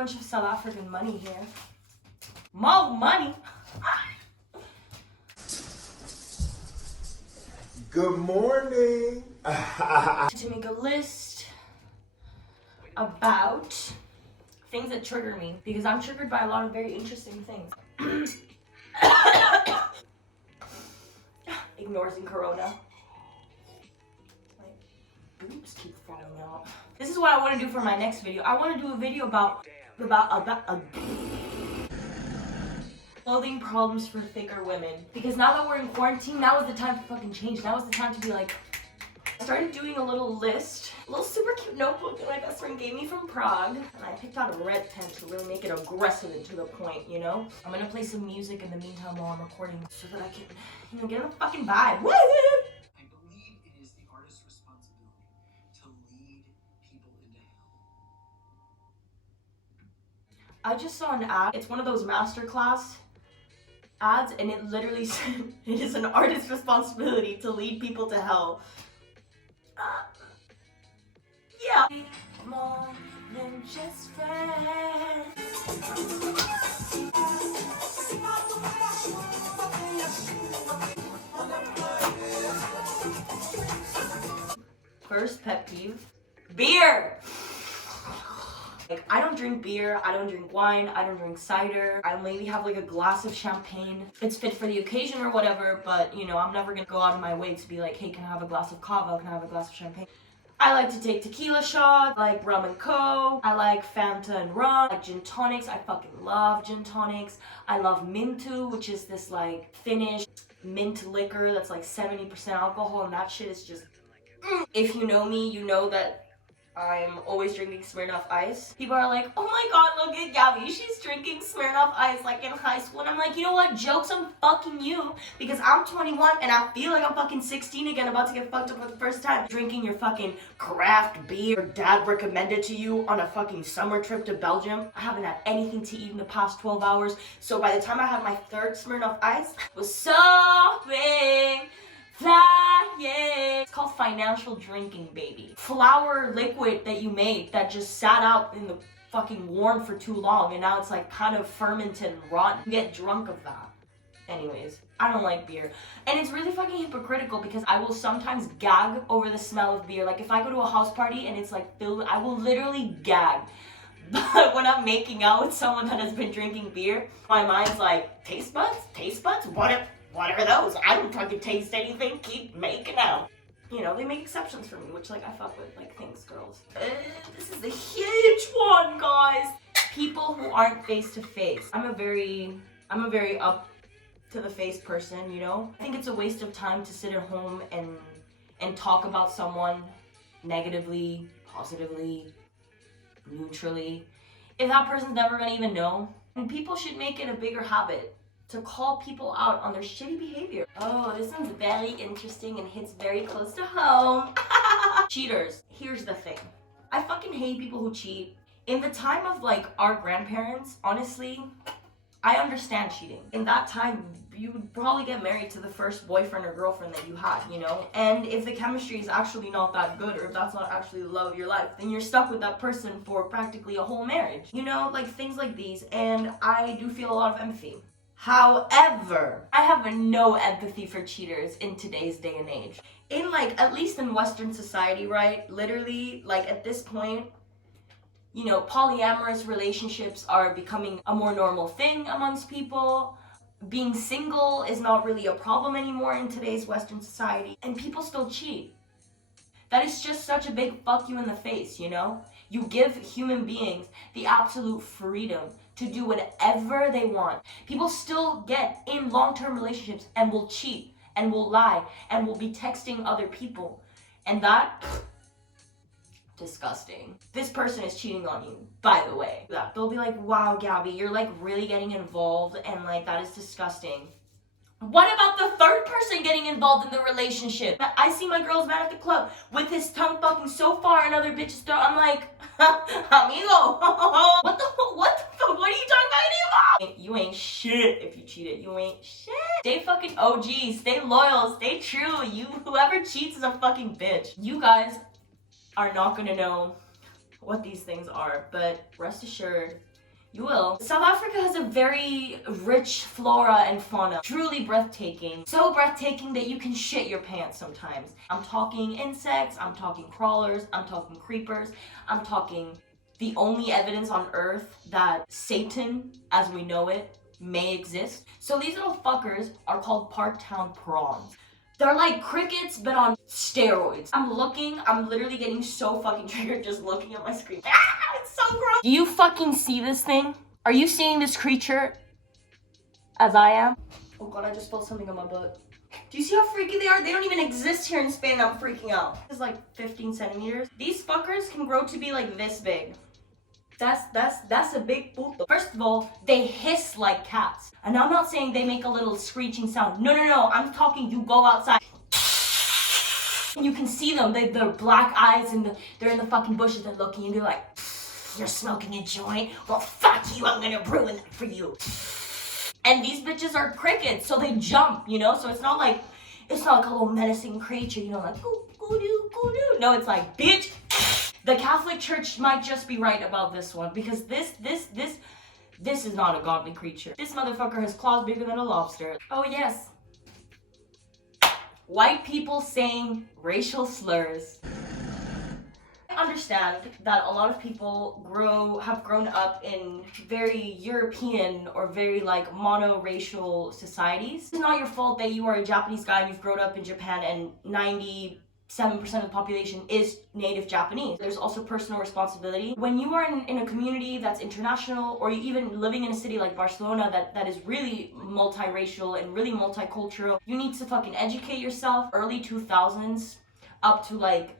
bunch of South African money here. More money. Good morning. To make a list about things that trigger me, because I'm triggered by a lot of very interesting things. Ignoring corona. My boobs keep falling out. This is what I want to do for my next video. I want to do a video about clothing problems for thicker women. Because now that we're in quarantine, now is the time to fucking change. Now is the time to be like, I started doing a little list, a little super cute notebook that my best friend gave me from Prague. And I picked out a red pen to really make it aggressive and to the point, you know? I'm gonna play some music in the meantime while I'm recording so that I can, you know, get in the fucking vibe. Woo! I believe it is the artist's responsibility to lead people into hell. I just saw an ad. It's one of those masterclass ads, and it literally said it is an artist's responsibility to lead people to hell. Yeah. More than just friends. First pet peeve, beer. Like, I don't drink beer, I don't drink wine, I don't drink cider. I maybe have like a glass of champagne. It's fit for the occasion or whatever, but you know, I'm never gonna go out of my way to be like, hey, can I have a glass of cava? Can I have a glass of champagne? I like to take tequila shots, I like rum and coke, I like Fanta and rum, I like gin tonics, I fucking love gin tonics. I love Mintu, which is this like Finnish mint liquor that's like 70% alcohol, and that shit is just If you know me, you know that I'm always drinking Smirnoff Ice. People are like, oh my god, look at Gabby, she's drinking Smirnoff Ice like in high school. And I'm like, you know what, joke's on fucking you, because I'm 21 and I feel like I'm fucking 16 again, about to get fucked up for the first time. Drinking your fucking craft beer your dad recommended to you on a fucking summer trip to Belgium. I haven't had anything to eat in the past 12 hours. So by the time I had my third Smirnoff Ice, I was sobbing. It's called financial drinking, baby. Flour liquid that you made that just sat out in the fucking warm for too long, and now it's like kind of fermented and rotten. You get drunk of that. Anyways, I don't like beer. And it's really fucking hypocritical because I will sometimes gag over the smell of beer. Like if I go to a house party and it's like filled, I will literally gag. But when I'm making out with someone that has been drinking beer, my mind's like, taste buds? Taste buds? What are those? I don't fucking taste anything. Keep making out. You know, they make exceptions for me, which like I fuck with. Like, thanks, girls. This is a huge one, guys. People who aren't face to face. I'm a very up to the face person, you know? I think it's a waste of time to sit at home and talk about someone negatively, positively, neutrally, if that person's never gonna even know. And people should make it a bigger habit to call people out on their shitty behavior. Oh, this one's very interesting and hits very close to home. Cheaters. Here's the thing. I fucking hate people who cheat. In the time of like our grandparents, honestly, I understand cheating. In that time, you would probably get married to the first boyfriend or girlfriend that you had, you know? And if the chemistry is actually not that good, or if that's not actually the love of your life, then you're stuck with that person for practically a whole marriage. You know, like things like these. And I do feel a lot of empathy. However, I have no empathy for cheaters in today's day and age. In like, at least in Western society, right? Literally, like at this point, you know, polyamorous relationships are becoming a more normal thing amongst people. Being single is not really a problem anymore in today's Western society. And people still cheat. That is just such a big fuck you in the face, you know? You give human beings the absolute freedom to do whatever they want. People still get in long-term relationships and will cheat and will lie and will be texting other people. And that, disgusting. This person is cheating on you, by the way. They'll be like, wow, Gabby, you're like really getting involved, and like that is disgusting. What about the third person getting involved in the relationship? I see my girl's man at the club with his tongue fucking so far in other bitches' throat. I'm like, amigo, what are you talking about? You ain't shit if you cheated. You ain't shit. Stay fucking OG, stay loyal, stay true. Whoever cheats is a fucking bitch. You guys are not gonna know what these things are, but rest assured, you will. South Africa has a very rich flora and fauna, truly breathtaking. So breathtaking that you can shit your pants sometimes. I'm talking insects, I'm talking crawlers, I'm talking creepers, I'm talking the only evidence on earth that Satan, as we know it, may exist. So these little fuckers are called Parktown prawns. They're like crickets, but on steroids. I'm literally getting so fucking triggered just looking at my screen. Ah, it's so gross. Do you fucking see this thing? Are you seeing this creature as I am? Oh god, I just felt something on my butt. Do you see how freaky they are? They don't even exist here in Spain. I'm freaking out. It's like 15 centimeters. These fuckers can grow to be like this big. That's a big puto. First of all, they hiss like cats. And I'm not saying they make a little screeching sound. No. I'm talking you go outside. And you can see them. They're black eyes and they're in the fucking bushes. They're looking and they're like, you're smoking a joint? Well, fuck you. I'm gonna ruin that for you. And these bitches are crickets, so they jump, you know? So it's not like a little menacing creature, you know, like, go-do. No, it's like, bitch. The Catholic Church might just be right about this one because this is not a godly creature. This motherfucker has claws bigger than a lobster. Oh yes. White people saying racial slurs. I understand that a lot of people have grown up in very European or very like monoracial societies. It's not your fault that you are a Japanese guy and you've grown up in Japan and 97% of the population is native Japanese. There's also personal responsibility. When you are in a community that's international or even living in a city like Barcelona that is really multiracial and really multicultural, you need to fucking educate yourself. Early 2000s up to like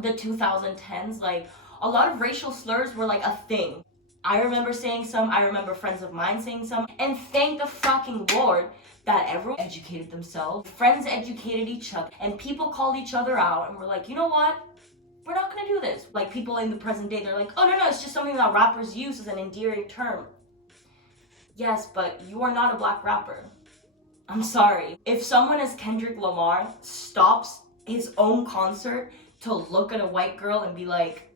the 2010s, like a lot of racial slurs were like a thing. I remember saying some, I remember friends of mine saying some, and thank the fucking Lord that everyone educated themselves, friends educated each other, and people called each other out and were like, you know what? We're not gonna do this. Like people in the present day, they're like, oh no, it's just something that rappers use as an endearing term. Yes, but you are not a black rapper. I'm sorry. If someone as Kendrick Lamar stops his own concert to look at a white girl and be like,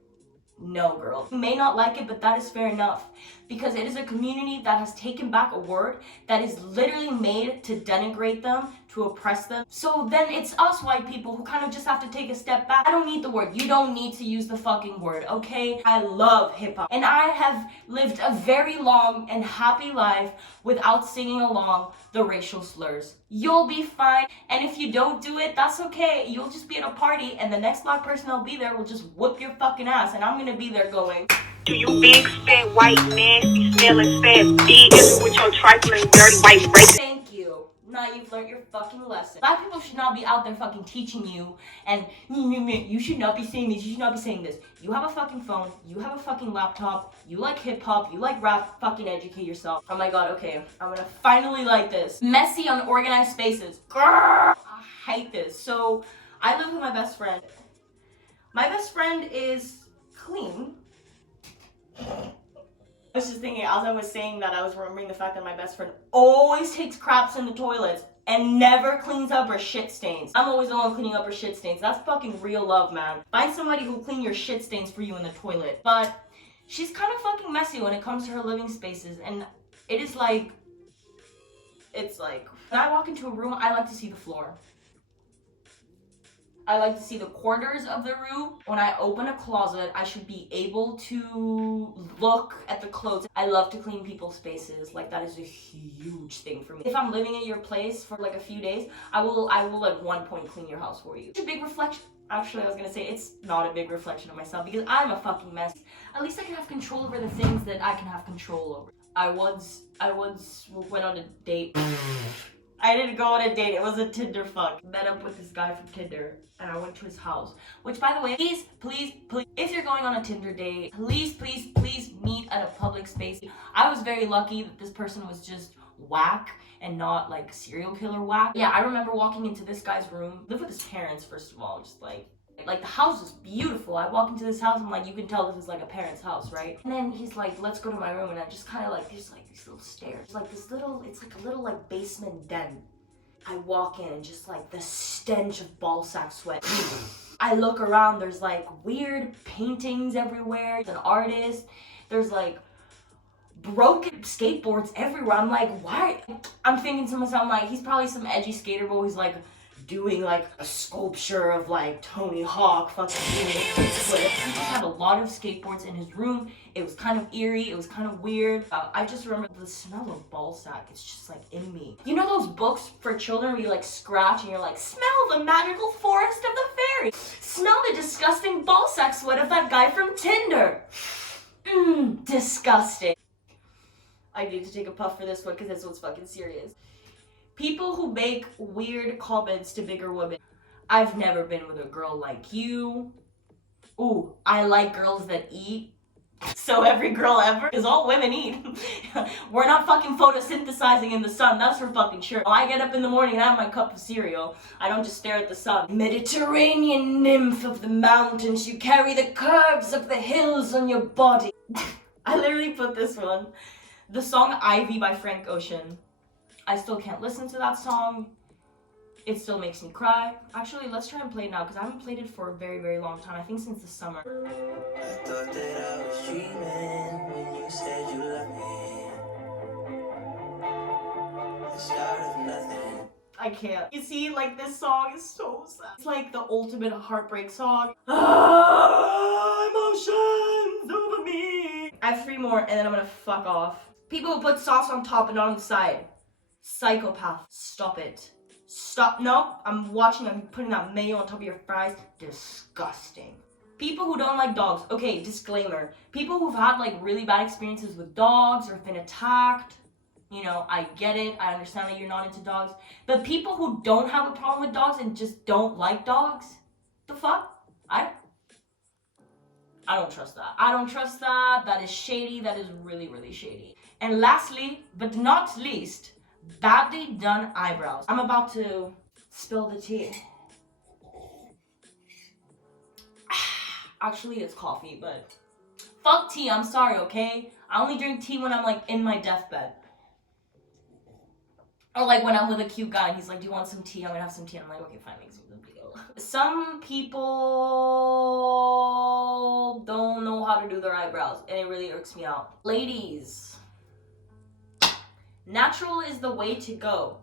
no girl. You may not like it, but that is fair enough. Because it is a community that has taken back a word that is literally made to denigrate them, to oppress them. So then it's us white people who kind of just have to take a step back. I don't need the word. You don't need to use the fucking word, okay? I love hip hop. And I have lived a very long and happy life without singing along the racial slurs. You'll be fine. And if you don't do it, that's okay. You'll just be at a party and the next black person that'll be there will just whoop your fucking ass. And I'm gonna be there going, do you big, fat, white, nasty, smelling, fat, bitch with your trifling, dirty, white race? thank you. Now you've learned your fucking lesson. Black people should not be out there fucking teaching you and you should not be saying this, you should not be saying this. You have a fucking phone, you have a fucking laptop, you like hip hop, you like rap, fucking educate yourself. Oh my god, okay, I'm gonna finally like this. Messy, unorganized spaces. Grrr! I hate this. So, I live with my best friend. My best friend is clean. I was just thinking, as I was saying that, I was remembering the fact that my best friend always takes craps in the toilets and never cleans up her shit stains. I'm always the one cleaning up her shit stains. That's fucking real love, man. Find somebody who'll clean your shit stains for you in the toilet. But she's kind of fucking messy when it comes to her living spaces, and it is like, it's like, when I walk into a room, I like to see the floor. I like to see the quarters of the room. When I open a closet, I should be able to look at the clothes. I love to clean people's spaces. Like, that is a huge thing for me. If I'm living at your place for like a few days, I will at one point clean your house for you. It's a big reflection. Actually, I was gonna say it's not a big reflection of myself because I'm a fucking mess. At least I can have control over the things that I can have control over. I once went on a date. I didn't go on a date, it was a Tinder fuck. Met up with this guy from Tinder and I went to his house. Which, by the way, please, if you're going on a Tinder date, please meet at a public space. I was very lucky that this person was just whack and not like serial killer whack. Yeah, I remember walking into this guy's room, lived with his parents first of all, just like the house was beautiful. I walk into this house, I'm like, you can tell this is like a parent's house, right? And then he's like, let's go to my room, and I just kind of like, there's like these little stairs, like this little, it's like a little like basement den. I walk in and just like the stench of ball sack sweat. I look around, there's like weird paintings everywhere. There's an artist. There's like broken skateboards everywhere. I'm like, why? I'm thinking to myself, I'm like, he's probably some edgy skater boy who's like doing like a sculpture of like Tony Hawk fucking doing a flip. He just had a lot of skateboards in his room. It was kind of eerie. It was kind of weird. I just remember the smell of ball sack. It's just like in me. You know those books for children where you like scratch and you're like, smell the magical forest of the fairy. Smell the disgusting ball sack sweat of that guy from Tinder. Disgusting. I need to take a puff for this one because this one's fucking serious. People who make weird comments to bigger women. I've never been with a girl like you. Ooh, I like girls that eat. So every girl ever, because all women eat. We're not fucking photosynthesizing in the sun, that's for fucking sure. I get up in the morning and have my cup of cereal. I don't just stare at the sun. Mediterranean nymph of the mountains, you carry the curves of the hills on your body. I literally put this one. The song Ivy by Frank Ocean. I still can't listen to that song. It still makes me cry. Actually, let's try and play it now because I haven't played it for a very, very long time. I think since the summer. I thought that I was dreaming when you said you loved me. The start of nothing. I can't. You see, like, this song is so sad. It's like the ultimate heartbreak song. Emotions over me. I have 3 more and then I'm gonna fuck off. People who put sauce on top and not on the side. Psychopath. Stop it. Stop. No, I'm watching. I'm putting that mayo on top of your fries. Disgusting. People who don't like dogs. Okay, disclaimer. People who've had like really bad experiences with dogs or have been attacked. You know, I get it. I understand that you're not into dogs. But people who don't have a problem with dogs and just don't like dogs. The fuck? I don't trust that. I don't trust that. That is shady. That is really, really shady. And lastly, but not least, badly done eyebrows. I'm about to spill the tea. Actually, it's coffee, but fuck tea, I'm sorry, okay? I only drink tea when I'm like in my deathbed. Or like when I'm with a cute guy and he's like, do you want some tea? I'm gonna have some tea. I'm like, okay, fine, make some deal. Some people don't know how to do their eyebrows and it really irks me out. Ladies, natural is the way to go.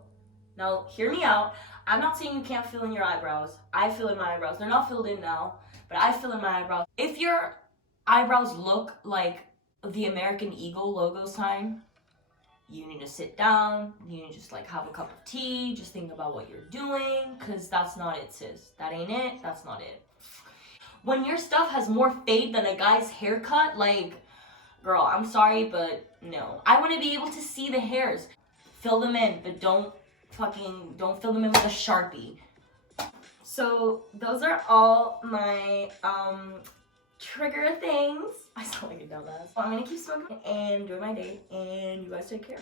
Now, hear me out. I'm not saying you can't fill in your eyebrows. I fill in my eyebrows. They're not filled in now, but I fill in my eyebrows. If your eyebrows look like the American Eagle logo sign, you need to sit down. You need to just like have a cup of tea. Just think about what you're doing, because that's not it, sis. That ain't it. That's not it. When your stuff has more fade than a guy's haircut, like, girl, I'm sorry, but no. I want to be able to see the hairs. Fill them in, but don't fill them in with a Sharpie. So those are all my trigger things. I sound like a dumbass. I'm gonna keep smoking and enjoy my day, and you guys take care.